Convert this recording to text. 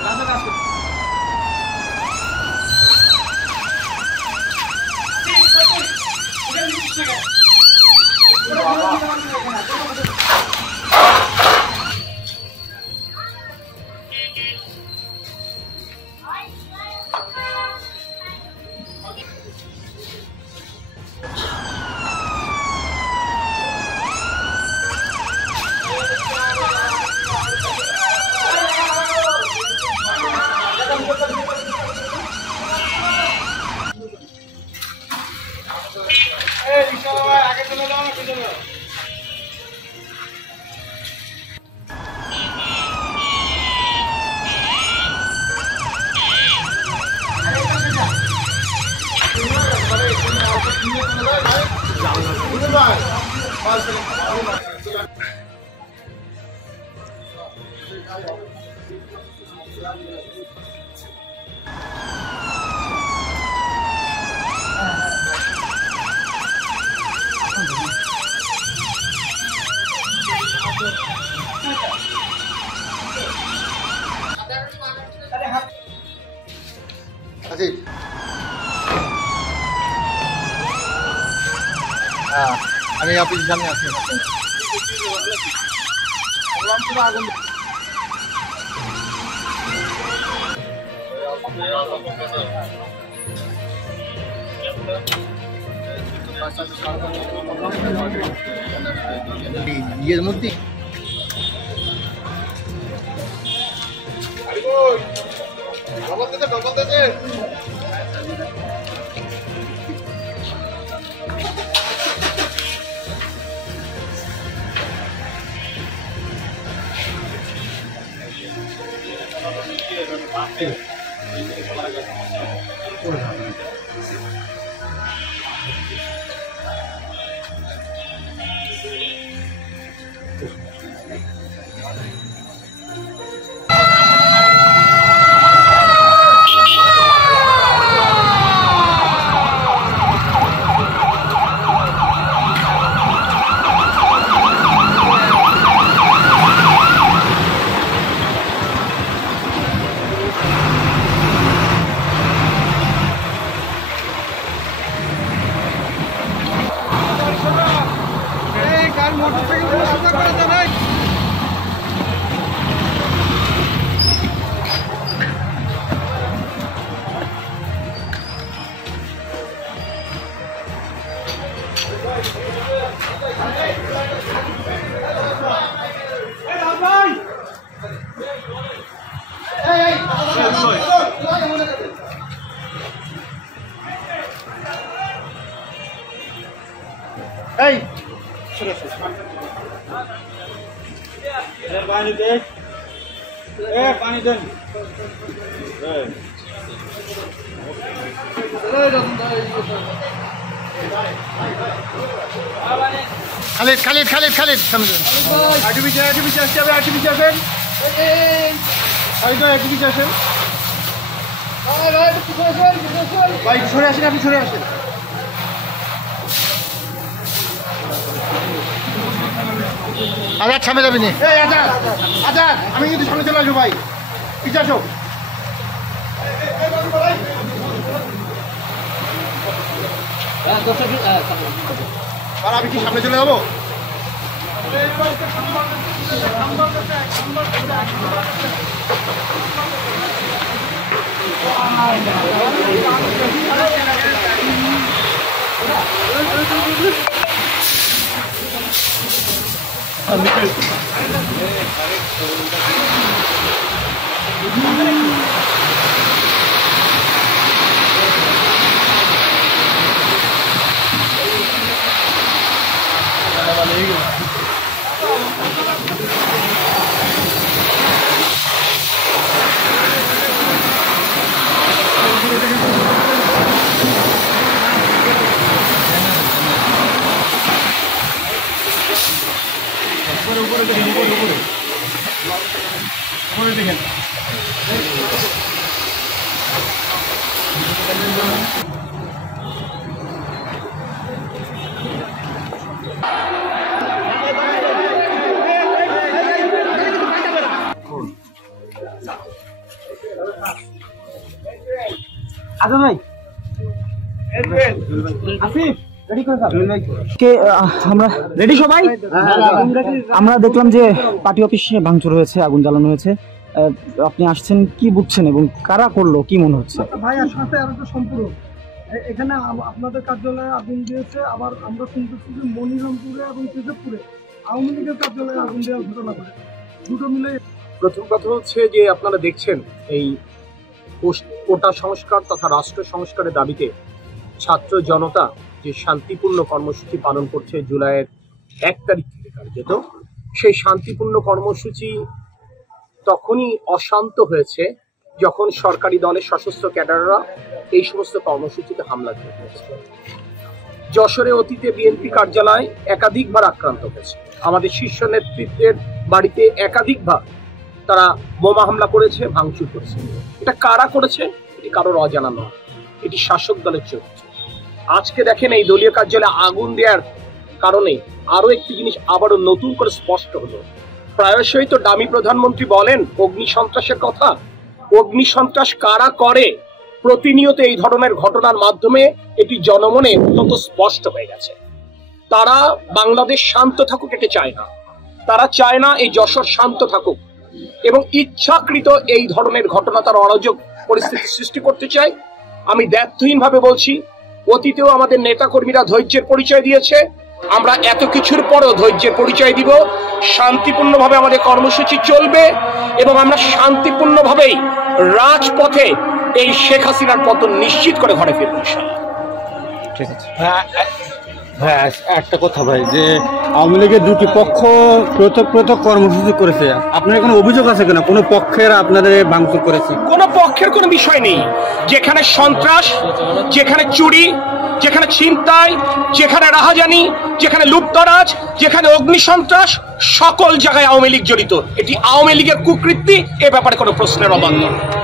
আমি অফিসের সামনে আছি আগুন ইয়ের মধ্যে Hey! पानी दे पानी दे खालिद खालिद खालिद खालिद आर्टिफिशियल আসবে আর্টিফিশিয়াল আসেন আর্টিফিশিয়াল আসেন ভাই সরে আসেন আপনি সরে আসেন আজাদ সামনে যাবি না এই আজাদ আজাদ আমি কিন্তু সামনে চলে আসবো ভাই পিছে আসো আর আমি কি সামনে চলে যাবো আচ্ছা ভাই আমরা রেডি সবাই। আমরা দেখলাম যে পার্টি অফিসে ভাঙচুর হয়েছে, আগুন জ্বালানো হয়েছে। আপনি আসছেন, কি বুঝছেন এবং কারা করলো কি মনে হচ্ছে? ভাই সাথে আর একটা সম্পূর্ণ এখানে আপনাদের কার্যালয়ে আগুন দিয়েছে, আবার আমরা শুনতেছি যে মনিরামপুরে এবং তেজপুরে আওয়ামী লীগের কার্যালয়ে আগুন দেওয়ার ঘটনা ঘটে, দুটো মিলে। প্রথম কথা হচ্ছে যে আপনারা দেখছেন এই কোটা সংস্কার তথা রাষ্ট্র সংস্কারের দাবিতে ছাত্র জনতা যে শান্তিপূর্ণ কর্মসূচি পালন করছে জুলাইয়ের 1 তারিখ থেকে কার্যত, সেই শান্তিপূর্ণ কর্মসূচি তখনই অশান্ত হয়েছে যখন সরকারি দলের সশস্ত্র ক্যাডাররা এই সমস্ত কর্মসূচিতে হামলা করেছে। যশোরে অতীতে বিএনপি কার্যালয় একাধিকবার আক্রান্ত হয়েছে, আমাদের শীর্ষ নেতৃত্বের বাড়িতে একাধিকবার তারা বোমা হামলা করেছে, ভাঙচুর করেছে। এটা কারা করেছে? এটি কারোর অজানা নয়, এটি শাসক দলের চরিত্র। আজকে দেখেন এই দলীয় কার্যালয়ে আগুন দেওয়ার কারণে আরো একটি জিনিস আবারও নতুন করে স্পষ্ট হলো। প্রায়শই তো দামি প্রধানমন্ত্রী বলেন অগ্নি সন্ত্রাসের কথা। অগ্নি সন্ত্রাস কারা করে প্রতিনিয়ত এই ধরনের ঘটনার মাধ্যমে এটি জনমনে অত্যন্ত স্পষ্ট হয়ে গেছে। তারা বাংলাদেশ শান্ত থাকুক, এটা চায় না। তারা চায় না এই যশোর শান্ত থাকুক এবং ইচ্ছাকৃত এই ধরনের ঘটনা তারা অরাজক পরিস্থিতি সৃষ্টি করতে চায়। আমি দ্ব্যর্থহীনভাবে বলছি, অতীতেও আমাদের নেতাকর্মীরা ধৈর্যের পরিচয় দিয়েছে, আমরা এত কিছুর পরও ধৈর্যের পরিচয় দিব। শান্তিপূর্ণভাবে আমাদের কর্মসূচি চলবে এবং আমরা শান্তিপূর্ণভাবেই রাজপথে এই শেখ হাসিনার পতন নিশ্চিত করে ঘরে ফিরব ইনশাআল্লাহ। ঠিক আছে হ্যাঁ, একটা কথা ভাই, যে আওয়ামী লীগের দুটি পক্ষ পৃথক পৃথক কর্মসূচি করেছে, আপনার কোনো অভিযোগ আছে কিনা কোনো পক্ষের আপনাদের ভাঙচুর করেছে? কোনো পক্ষের কোনো বিষয় নেই। যেখানে সন্ত্রাস, যেখানে চুরি, যেখানে ছিনতাই, যেখানে রাহাজানি, যেখানে লুটতরাজ, যেখানে অগ্নি সন্ত্রাস, সকল জায়গায় আওয়ামী লীগ জড়িত। এটি আওয়ামী লীগের কুকৃতি, এ ব্যাপারে কোনো প্রশ্নের অভাব নেই।